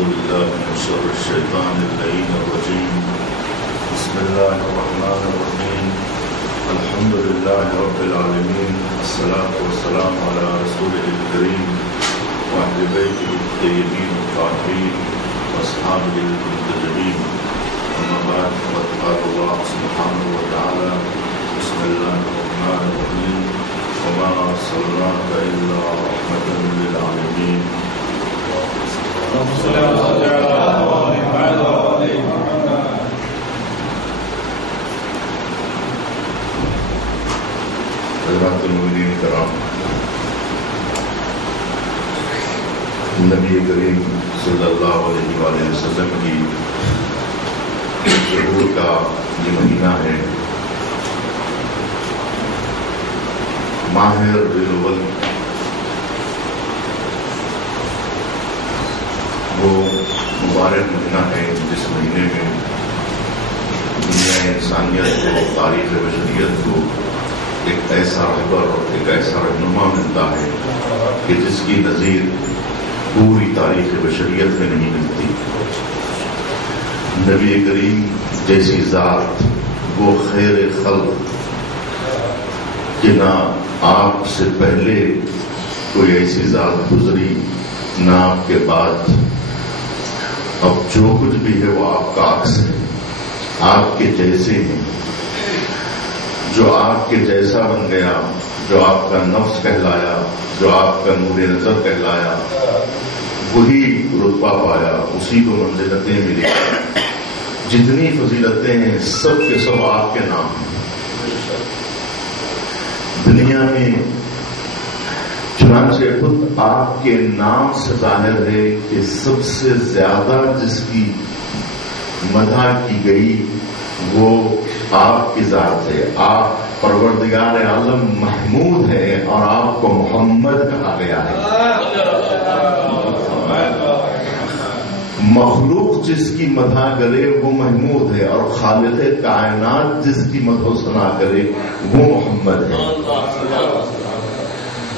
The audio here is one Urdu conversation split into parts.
بالله من شر الشيطان اللعين الرجيم. بسم الله الرحمن الرحيم. الحمد لله رب العالمين، الصلاة والسلام على رسوله الكريم وأهل بيته الطيبين الطاهرين وأصحابه المنتجبين. أما بعد، فقد قال الله سبحانه وتعالى: بسم الله الرحمن الرحيم، وما أرسلناك إلا رحمة للعالمين. حضرات المؤمنین کرام، نبی کریم صلی اللہ علیہ وآلہ وسلم کی ظہور کا یہ مہینہ ہے، ماہ ربیع الاول. وہ مبارک مہینہ ہے جس مہینے میں دنیا انسانیت کو، تاریخ بشریت کو ایک ایسا رہبر اور ایک ایسا رہنما ملتا ہے کہ جس کی نظیر پوری تاریخ بشریت میں نہیں ملتی. نبی کریم جیسی ذات، وہ خیر خلق کہ نہ آپ سے پہلے کوئی ایسی ذات گزری نہ آپ کے بعد. اب جو کچھ بھی ہے وہ آپ کا عکس ہے، آپ کے جیسے ہیں. جو آپ کے جیسا بن گیا، جو آپ کا نفس کہلایا، جو آپ کا نور نظر کہلایا، وہی رتبہ پایا، اسی کو منزلتیں ملی. جتنی فضیلتیں ہیں سب کے سب آپ کے نام ہیں. دنیا میں چنانچہ خود آپ کے نام سے ظاہر ہے کہ سب سے زیادہ جس کی مدح کی گئی وہ آپ کی ذات ہے. آپ پروردگار عالم محمود ہے اور آپ کو محمد کہا گیا ہے. مخلوق جس کی مدح کرے وہ محمود ہے، اور خالق کائنات جس کی مدح و ثنا کرے وہ محمد ہے.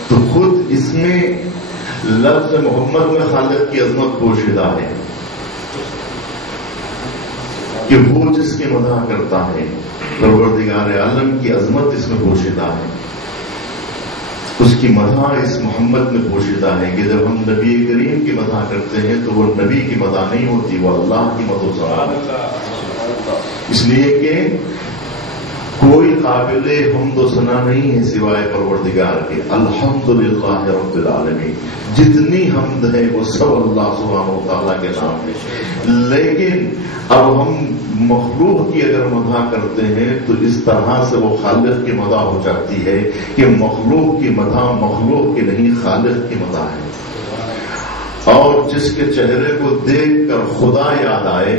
تو خود اس میں لفظ محمد میں خالق کی عظمت پوشیدہ ہے کہ وہ جس کی مدح کرتا ہے. پروردگار عالم کی عظمت اس میں پوشیدہ ہے، اس کی مدح اس محمد میں پوشیدہ ہے کہ جب ہم نبی کریم کی مدح کرتے ہیں تو وہ نبی کی مدح نہیں ہوتی، وہ اللہ کی مدح و ثنا ہے. اس لیے کہ کوئی قابل حمد و ثنا نہیں ہے سوائے پروردگار کے. الحمدللہ رب العالمین. جتنی حمد ہے وہ سب اللہ سبحانہ و تعالیٰ کے نام ہے. لیکن اب ہم مخلوق کی اگر مدح کرتے ہیں تو اس طرح سے وہ خالق کی مدح ہو جاتی ہے کہ مخلوق کی مدح مخلوق کی نہیں، خالق کی مدح ہے. اور جس کے چہرے کو دیکھ کر خدا یاد آئے،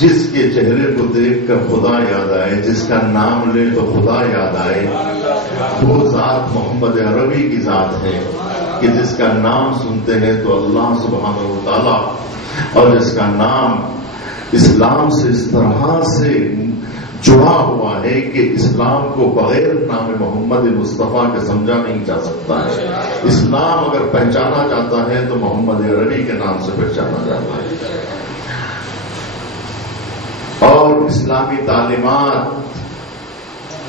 جس کے چہرے کو دیکھ کر خدا یاد آئے، جس کا نام لے تو خدا یاد آئے، وہ ذات محمد عربی کی ذات ہے کہ جس کا نام سنتے ہیں تو اللہ سبحانہ و تعالیٰ، اور جس کا نام اسلام سے اس طرح سے جڑا ہوا ہے کہ اسلام کو بغیر نام محمد مصطفیٰ کے سمجھا نہیں جا سکتا ہے. اسلام اگر پہچانا جاتا ہے تو محمد عربی کے نام سے پہچانا جاتا ہے. اور اسلامی تعلیمات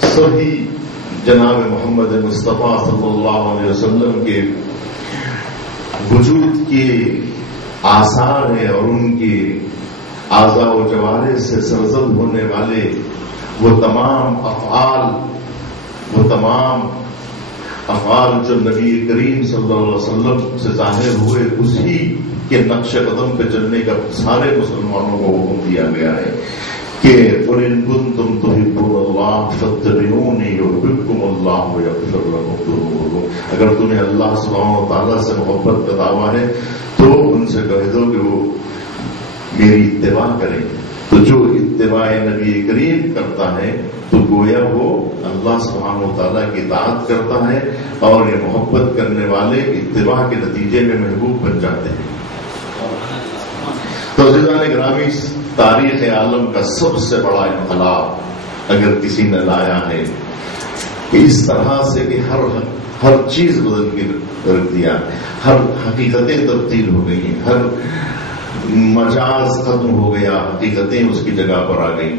صحیح جناب محمد مصطفیٰ صلی اللہ علیہ وسلم کے وجود کے آثار ہیں، اور ان کی اعضاء و جوارح سے سرزد ہونے والے وہ تمام افعال جو نبی کریم صلی اللہ علیہ وسلم سے ظاہر ہوئے، اسی کے نقش قدم پہ چلنے کا سارے مسلمانوں کو حکم دیا گیا ہے کہ قُلْ إِن كُنتُمْ تُحِبُّونَ اللَّهَ فَاتَّبِعُونِي يُحْبِبْكُمُ اللَّهُ وَيَغْفِرْ لَكُمْ ذُنُوبَكُمْ. اگر تمہیں اللہ سبحانہ و تعالیٰ سے محبت کا دعویٰ ہے تو ان سے کہہ دو کہ وہ میری اتباع کریں. تو جو اتباع نبی کریم کرتا ہے تو گویا وہ اللہ سبحانہ و تعالیٰ کی اطاعت کرتا ہے، اور یہ محبت کرنے والے اتباع کے نتیجے میں محبوب بن جاتے ہیں. تو عزیزان گرامی، تاریخ عالم کا سب سے بڑا انقلاب اگر کسی نے لایا ہے کہ اس طرح سے کہ ہر چیز بدل کے رکھ دیا، ہر حقیقتیں تبدیل ہو گئی ہیں، ہر مجاز ختم ہو گیا، حقیقتیں اس کی جگہ پر آ گئی،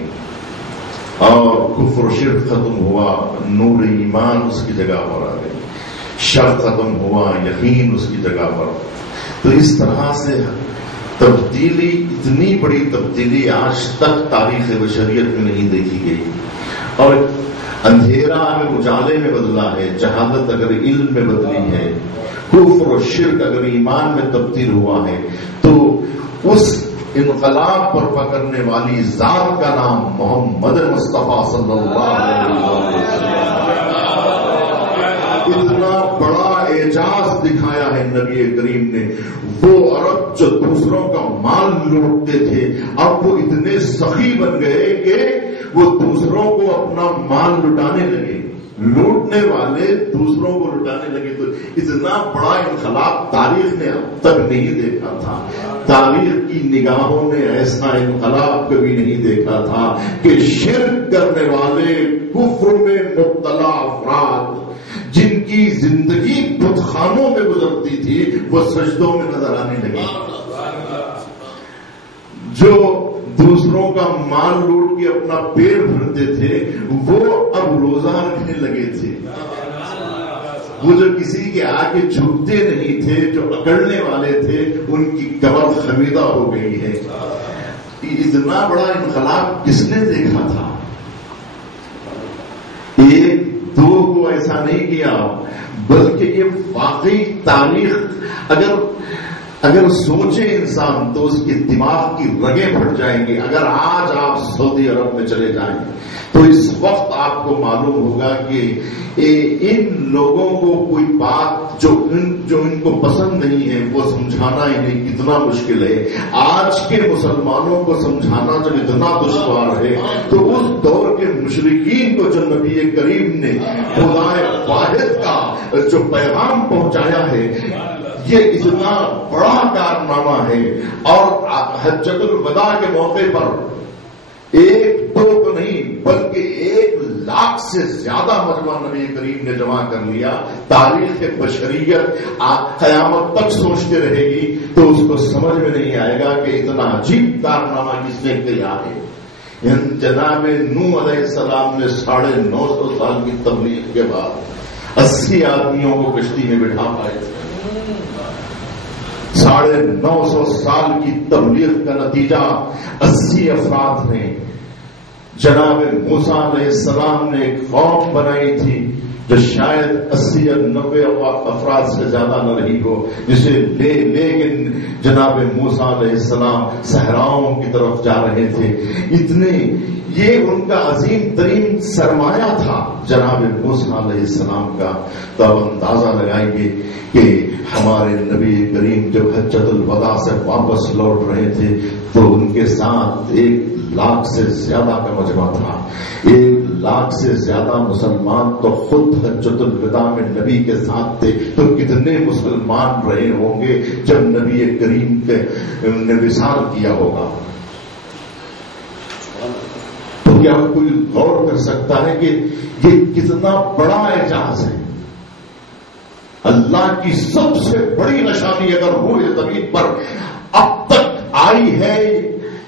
اور کفر و شرک ختم ہوا، نور ایمان اس کی جگہ پر آ گئی، شک ختم ہوا، یقین اس کی جگہ پر۔ تو اس طرح سے تبدیلی، اتنی بڑی تبدیلی آج تک تاریخ بشریت میں نہیں دیکھی گئی۔ اور اندھیرا اگر اجالے میں بدلا ہے، جہالت اگر علم میں بدلی ہے، کفر و شرک اگر ایمان میں تبدیل ہوا ہے، تو اس انقلاب پر پکڑنے والی ذات کا نام محمد مصطفیٰ صلی اللہ علیہ وسلم۔ اتنا بڑا اعجاز دکھایا ہے نبی کریم نے۔ وہ عرب جو دوسروں کا مال لوٹتے تھے، اب وہ اتنے سخی بن گئے کہ وہ دوسروں کو اپنا مال لٹانے لگے، لوٹنے والے دوسروں کو لٹانے لگے۔ تو اتنا بڑا انقلاب تاریخ نے اب تک نہیں دیکھا تھا، تاریخ کی نگاہوں نے ایسا انقلاب کبھی نہیں دیکھا تھا کہ شرک کرنے والے، کفر میں مبتلا افراد جن کی زندگی بت خانوں میں گزرتی تھی، وہ سجدوں میں نظر آنے لگے۔ جو دوسروں کا مال لوٹ کے اپنا پیٹ بھرتے تھے، وہ اب روزہ رکھنے لگے تھے۔ وہ جو کسی کے آگے جھکتے نہیں تھے، جو اکڑنے والے تھے، ان کی کمر خمیدہ ہو گئی ہے۔ اتنا بڑا انقلاب کس نے دیکھا تھا؟ ایک دو کو ایسا نہیں کیا، بلکہ یہ واقعی تاریخ اگر سوچے انسان تو اس کے دماغ کی رگیں پھٹ جائیں گی۔ اگر آج آپ سعودی عرب میں چلے جائیں تو اس وقت آپ کو معلوم ہوگا کہ ان لوگوں کو کوئی بات جو ان کو پسند نہیں ہے وہ سمجھانا انہیں کتنا مشکل ہے۔ آج کے مسلمانوں کو سمجھانا جب اتنا دشوار ہے، تو اس دور کے مشرکین کو جو نبی کریم نے خدائے واحد کا جو پیغام پہنچایا ہے، یہ اتنا بڑا کارنامہ ہے۔ اور حجۃ الوداع کے موقع پر ایک دو تو نہیں بلکہ 1,00,000 سے زیادہ مجمع نبی کریم نے جمع کر لیا۔ تاریخ بشریت قیامت تک سوچتے رہے گی تو اس کو سمجھ میں نہیں آئے گا کہ اتنا عجیب کارنامہ کس نے کیا ہے۔ جناب نوح علیہ السلام نے 950 سال کی تبلیغ کے بعد 80 آدمیوں کو کشتی میں بٹھا پائے تھے۔ 950 سال کی تبلیغ کا نتیجہ 80 افراد ہیں۔ جناب موسیٰ علیہ السلام نے ایک قوم بنائی تھی جو شاید 80 یا 90 افراد سے زیادہ نہ رہی ہو، جسے لیکن جناب موسیٰ علیہ السلام صحراؤں کی طرف جا رہے تھے۔ یہ ان کا عظیم ترین سرمایہ تھا جناب موسیٰ علیہ السلام کا۔ تو اب اندازہ لگائیں گے کہ ہمارے نبی کریم جب حجۃ الوداع سے واپس لوٹ رہے تھے تو ان کے ساتھ 1,00,000 سے زیادہ کا مجمع تھا۔ 1,00,000 سے زیادہ مسلمان تو خود حجۃ الوداع میں نبی کے ساتھ تھے، تو کتنے مسلمان رہے ہوں گے جب نبی کریم نے وصال کیا ہوگا۔ تو کیا کوئی غور کر سکتا ہے کہ یہ کتنا بڑا اعجاز ہے؟ اللہ کی سب سے بڑی نشانی اگر روئے زمین پر اب تک آئی ہے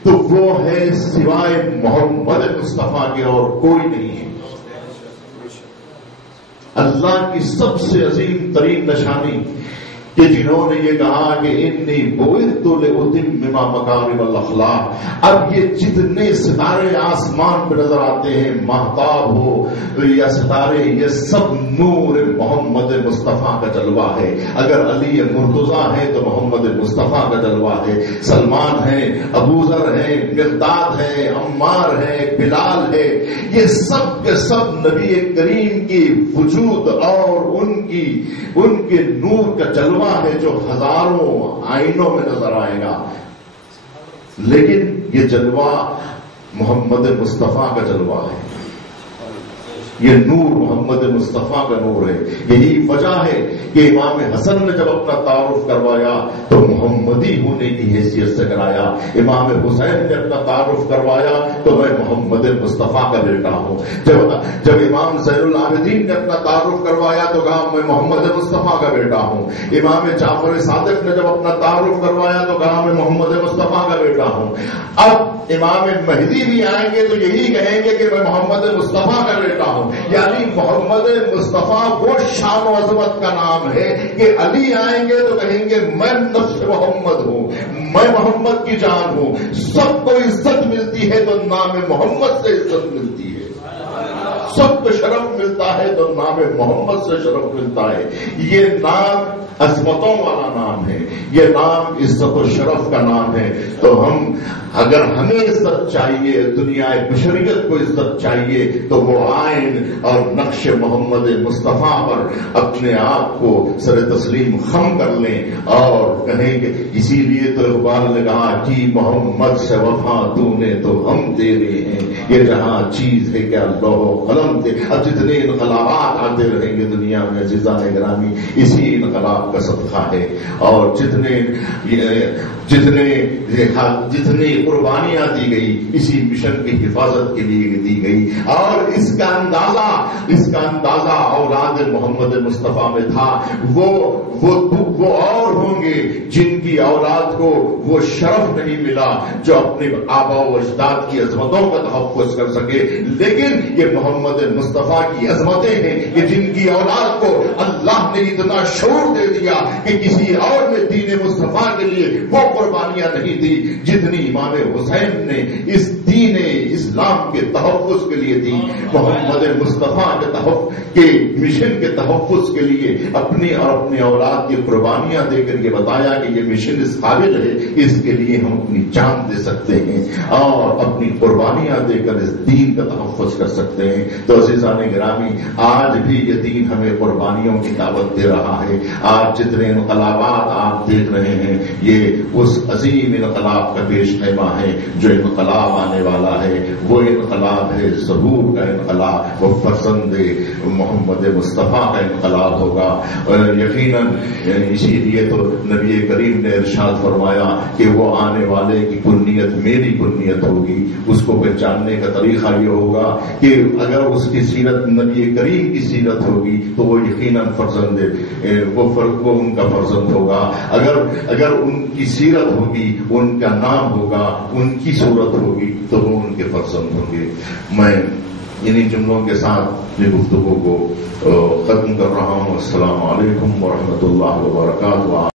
تو وہ ہے سوائے محمد مصطفیٰ کے اور کوئی نہیں ہے۔ اللہ کی سب سے عظیم ترین نشانی کہ جنہوں نے یہ کہا کہ انی بعثت لأتمم مکارم الاخلاق۔ اب یہ جتنے ستارے آسمان پہ نظر آتے ہیں، مہتاب ہو یا ستارے، یہ سب نور محمد مصطفیٰ کا جلوہ ہے۔ اگر علی مرتضیٰ ہے تو محمد مصطفیٰ کا جلوہ ہے۔ سلمان ہے، ابو ذر ہے، مقداد ہے، عمار ہے، بلال ہے، یہ سب کے سب نبی کریم کی وجود اور ان کے نور کا جلوہ ہے جو ہزاروں آئینوں میں نظر آئے گا۔ لیکن یہ جلوہ محمد مصطفیٰ کا جلوہ ہے۔ یہ نور محمد مصطفیٰ کا نور ہے. یہی وجہ ہے کہ امام حسن نے جب اپنا تعارف کروایا تو محمدی ہونے کی حیثیت سے کرایا. امام حسین نے اپنا تعارف کروایا تو میں محمد مصطفیٰ کا بیٹا ہوں. جب امام زین العابدین نے اپنا تعارف کروایا تو کہا میں محمد مصطفیٰ کا بیٹا ہوں. امام جعفر صادق نے جب اپنا تعارف کروایا تو کہا میں محمد مصطفیٰ کا بیٹا ہوں. اب امام مہدی بھی آئیں گے تو یہی کہیں گے کہ میں محمد مصطفیٰ کا بیٹا ہوں. یعنی محمد مصطفیٰ وہ شان و عظمت کا نام ہے کہ علی آئیں گے تو کہیں گے میں نفس محمد ہوں, میں محمد کی جان ہوں. سب کو عزت ملتی ہے تو نام محمد سے عزت ملتی ہے, سب کو شرف ملتا ہے تو نام محمد سے شرف ملتا ہے. یہ نام عظمتوں والا نام ہے, یہ نام عزت و شرف کا نام ہے. تو ہم اگر ہمیں عزت چاہیے, دنیا بشریت کو عزت چاہیے, تو وہ آئین اور نقش محمد مصطفیٰ پر اپنے آپ کو سر تسلیم خم کر لیں اور کہیں کہ اسی لیے تو اقبال نے کہا کہ محمد سے وفا تو نے تو ہم تیرے ہیں, یہ جہاں چیز ہے کہ اللہ و قلم دے. اب جتنے انقلابات آتے رہیں گے دنیا میں عزیزان گرامی, اسی انقلاب کا صدقہ ہے. اور جتنی قربانیاں دی گئی اسی مشن کی حفاظت کے لیے دی گئی. اور اس کا اندازہ اولاد محمد مصطفیٰ میں تھا. وہ اور ہوں گے جن کی اولاد کو وہ شرف نہیں ملا جو اپنے آبا و اجداد کی عظمتوں کا تحفظ کر سکے. لیکن یہ محمد مصطفیٰ کی عظمتیں ہیں کہ جن کی اولاد کو اللہ نے اتنا شعور دے دیا کہ کسی اور نے دین مصطفیٰ کے لیے وہ قربانیاں نہیں دی جتنی امام حسین نے اس دین اسلام کے تحفظ کے لیے دی. محمد مصطفیٰ کے مشن کے تحفظ کے لیے اپنی اور اپنی اولاد کی قربانیاں دے کر یہ بتایا کہ یہ مشن اس قابل ہے, اس کے لیے ہم اپنی جان دے سکتے ہیں اور اپنی قربانیاں دے کر اس دین کا تحفظ کر سکتے ہیں. تو عزیزان گرامی, آج بھی یہ دین ہمیں قربانیوں کی دعوت دے رہا ہے. آج جتنے انقلابات آپ دیکھ رہے ہیں یہ اس عظیم انقلاب کا پیش خیمہ ہے. جو انقلاب آنے والا ہے وہ انقلاب ہے ظہور کا انقلاب, وہ فرزند محمد مصطفیٰ کا انقلاب ہوگا. یقیناً اسی لیے تو نبی کریم نے ارشاد فرمایا کہ وہ آنے والے کی کنیت میری کنیت ہوگی. اس کو پہچاننے کا طریقہ یہ ہوگا کہ اگر اس کی سیرت نبی کریم کی سیرت ہوگی تو وہ یقیناً فرزند وہ ان کا فرزند ہوگا. اگر ان کی سیرت ہوگی, ان کا نام ہوگا, ان کی صورت ہوگی تو وہ ان کے فرزند ہوں گے. میں انہی جملوں کے ساتھ یہ گفتگو کو ختم کر رہا ہوں. السلام علیکم ورحمۃ اللہ وبرکاتہ.